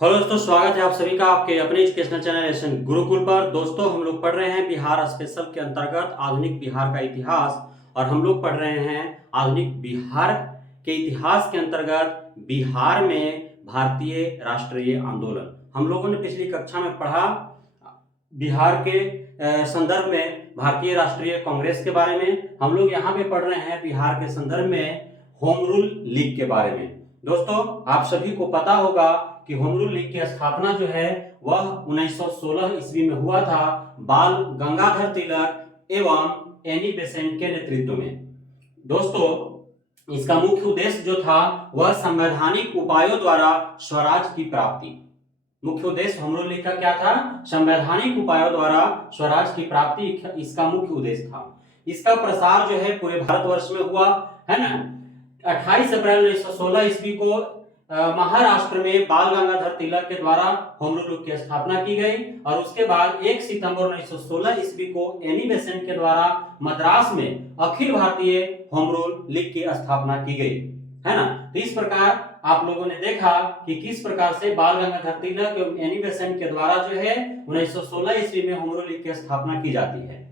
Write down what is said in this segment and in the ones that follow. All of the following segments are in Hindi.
हेलो दोस्तों, स्वागत है आप सभी का आपके अपने एजुकेशनल चैनल एशन गुरुकुल पर। दोस्तों, हम लोग पढ़ रहे हैं बिहार स्पेशल के अंतर्गत आधुनिक बिहार का इतिहास। और हम लोग पढ़ रहे हैं आधुनिक बिहार के इतिहास के अंतर्गत बिहार में भारतीय राष्ट्रीय आंदोलन। हम लोगों ने पिछली कक्षा में पढ़ा बिहार के संदर्भ में भारतीय राष्ट्रीय कांग्रेस के बारे में। हम लोग यहाँ पे पढ़ रहे हैं बिहार के संदर्भ में होम रूल लीग के बारे में। दोस्तों, आप सभी को पता होगा कि होम रूल लीग की स्थापना जो है वह 1916 ईस्वी में हुआ था, बाल गंगाधर तिलक एवं एनी बेसेंट के नेतृत्व में। दोस्तों, इसका मुख्य उद्देश्य जो था वह संवैधानिक उपायों द्वारा स्वराज की प्राप्ति। मुख्य उद्देश्य होम रूल लीग का क्या था? संवैधानिक उपायों द्वारा स्वराज की प्राप्ति इसका मुख्य उद्देश्य था। इसका प्रसार जो है पूरे भारतवर्ष में हुआ है ना। 28 अप्रैल 1916 ईस्वी को महाराष्ट्र में बाल गंगाधर तिलक के द्वारा होम रूल लीग की स्थापना की गई और उसके बाद 1 सितंबर 1916 ईस्वी को एनी बेसेंट के द्वारा मद्रास में Akhil Bharatiya home rule league की स्थापना की गई, है ना। तो इस प्रकार आप लोगों ने देखा कि किस प्रकार से बाल गंगाधर तिलक एवं एनी बेसेंट के द्वारा जो है 1916 ईस्वी में होम रूल लीग की स्थापना की जाती है।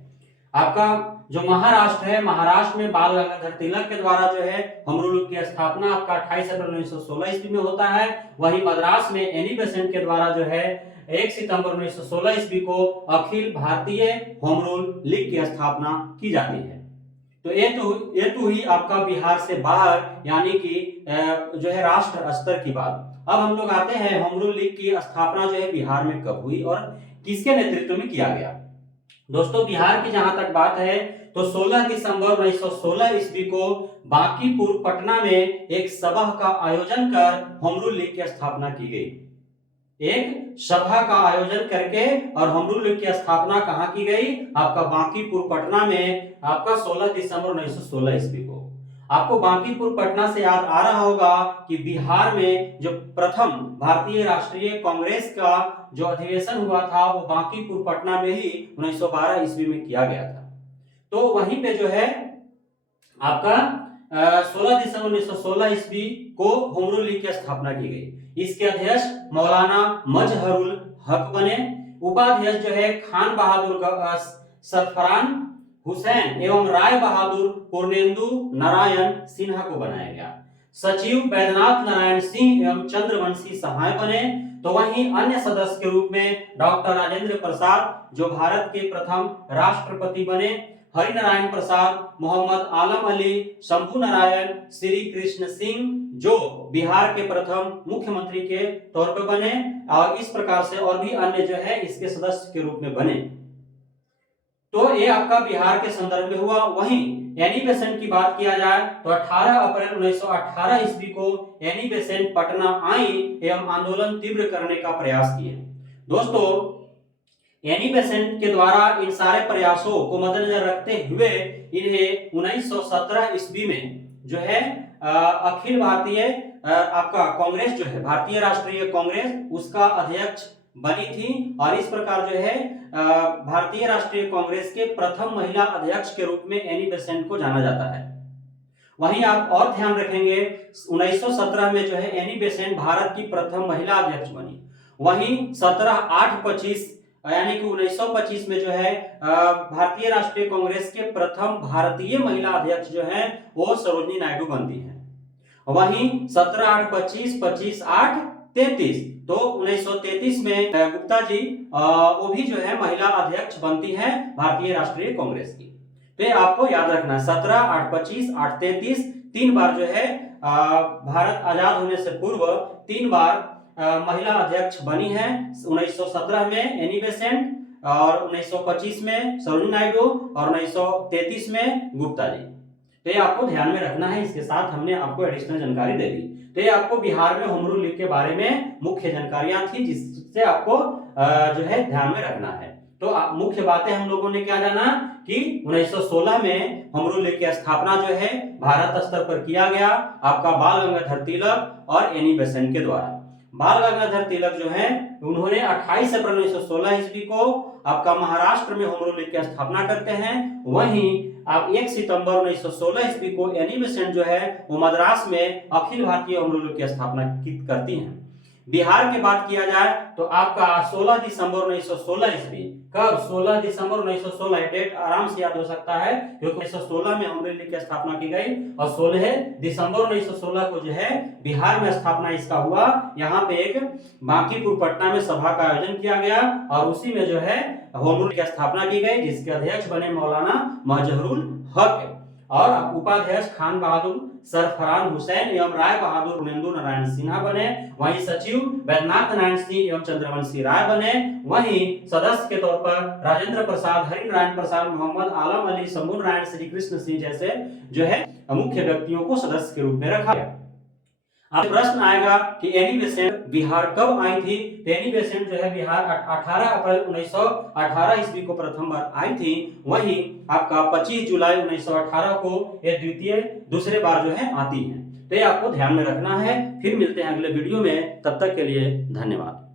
आपका जो महाराष्ट्र है, महाराष्ट्र में बाल गंगाधर तिलक के द्वारा जो है होम रूल लीग की स्थापना आपका 28 अप्रैल 1916 ईस्वी में होता है। वहीं मद्रास में एनी बेसेंट के द्वारा जो है 1 सितंबर 1916 ईस्वी को Akhil Bharatiya home rule league की स्थापना की जाती है। तो ये तो ही आपका बिहार से बाहर यानी कि जो है राष्ट्र स्तर की बात। अब हम लोग आते हैं होम रूल लीग की स्थापना जो है बिहार में कब हुई और किसके नेतृत्व में किया गया। दोस्तों, बिहार की जहां तक बात है तो 16 दिसंबर 1916 ईस्वी को बांकीपुर पटना में एक सभा का आयोजन कर होम रूल लीग की स्थापना की गई। एक सभा का आयोजन करके और होम रूल लीग की स्थापना कहां की गई? आपका बांकीपुर पटना में, आपका 16 दिसंबर 1916 ईस्वी को। आपको बांकीपुर पटना से याद आ रहा होगा कि बिहार में जो प्रथम भारतीय राष्ट्रीय कांग्रेस का जो अधिवेशन हुआ था वो बांकीपुर पटना में ही 1912 ईस्वी में किया गया था। तो वहीं पे जो है आपका 16 दिसंबर 1916 ईस्वी को होम रूल लीग की स्थापना की गई। इसके अध्यक्ष मौलाना मजहरुल हक बने। उपाध्यक्ष जो है खान बहादुर सरफरान हुसैन एवं राय बहादुर पूर्णेंदु नारायण सिन्हा को बनाया गया। सचिव बैद्यनाथ नारायण सिंह एवं चंद्रवंशी सहाय बने। तो वहीं अन्य सदस्य के रूप में डॉक्टर राजेंद्र प्रसाद जो भारत के प्रथम राष्ट्रपति बने, हरि नारायण प्रसाद, मोहम्मद आलम अली, शंभू नारायण, श्री कृष्ण सिंह जो बिहार के प्रथम मुख्यमंत्री के तौर पर बने। और इस प्रकार से और भी अन्य जो है इसके सदस्य के रूप में बने। तो ये आपका बिहार के संदर्भ में हुआ। वहीं एनी बेसेंट की बात किया जाए तो 18 अप्रैल 1918 ईस्वी को एनी बेसेंट पटना आई एवं आंदोलन तीव्र करने का प्रयास किए। दोस्तों, एनी बेसेंट के द्वारा इन सारे प्रयासों को मद्देनजर रखते हुए इन्हें 1917 ईस्वी में जो है अखिल भारतीय आपका कांग्रेस जो है भारतीय राष्ट्रीय कांग्रेस उसका अध्यक्ष बनी थी। और इस प्रकार जो है भारतीय राष्ट्रीय कांग्रेस के प्रथम महिला अध्यक्ष के रूप में एनी बेसेंट को जाना जाता है। वहीं आप और ध्यान रखेंगे 1917 में जो है एनी बेसेंट भारत की प्रथम महिला अध्यक्ष बनी। वहीं 17/8/25 यानी कि 1925 में जो है भारतीय राष्ट्रीय कांग्रेस के प्रथम भारतीय महिला अध्यक्ष जो है वो सरोजनी नायडू बनती है। वहीं 17/8/25, 25/8/33 तो 1933 में गुप्ता जी वो भी जो है महिला अध्यक्ष बनती है भारतीय राष्ट्रीय कांग्रेस की। तो ये आपको याद रखना है 17/8/25, 8/33 तीन बार जो है भारत आजाद होने से पूर्व 3 बार महिला अध्यक्ष बनी है। 1917 में एनी बेसेंट और 1925 में सरोजिनी नायडू और 1933 में गुप्ता जी। तो ये आपको ध्यान में रखना है। इसके साथ हमने आपको एडिशनल जानकारी दे दी। तो ये आपको बिहार में होम रूल लीग के बारे में मुख्य जानकारियां थी जिससे आपको जो है ध्यान में रखना है। तो मुख्य बातें हम लोगों ने क्या जाना कि 1916 में होम रूल लीग की स्थापना जो है भारत स्तर पर किया गया आपका बाल गंगाधर तिलक और एनी बेसेंट के द्वारा। बाल गंगाधर तिलक जो है उन्होंने 28 अप्रैल 1916 ईस्वी को आपका महाराष्ट्र में होम रूल लीग की स्थापना करते हैं। वहीं आप 1 सितंबर 1916 ईस्वी को एनी बेसेंट जो है वो मद्रास में Akhil Bharatiya home rule league की स्थापना करती हैं। बिहार की बात किया जाए तो आपका 16 दिसंबर 1916 ईस्वी, कब 16 दिसंबर 1916, डेट आराम से याद हो सकता है क्योंकि 1916 में अमरेली की स्थापना की गई और 16 दिसंबर 1916 को जो है बिहार में स्थापना इसका हुआ। यहाँ पे एक बांकीपुर पटना में सभा का आयोजन किया गया और उसी में जो है होमरूल की स्थापना की गई, जिसके अध्यक्ष बने मौलाना महजहरुल हक और उपाध्यक्ष खान बहादुर सरफरान हुसैन एवं राय बहादुर पूर्णेंदु नारायण सिन्हा बने। वहीं सचिव वैद्यनाथ नारायण सिंह एवं चंद्रवंशी राय बने। वहीं सदस्य के तौर पर राजेंद्र प्रसाद, हरि नारायण प्रसाद, मोहम्मद आलम अली, शंभू नारायण, श्री कृष्ण सिंह जैसे जो है मुख्य व्यक्तियों को सदस्य के रूप में रखा गया। अब प्रश्न आएगा कि एनी बेसेंट बिहार कब आई थी? तो एनी बेसेंट जो है बिहार 18 अप्रैल 1918 ईस्वी को प्रथम बार आई थी। वहीं आपका 25 जुलाई 1918 को ये दूसरे बार जो है आती है। तो ये आपको ध्यान में रखना है। फिर मिलते हैं अगले वीडियो में, तब तक के लिए धन्यवाद।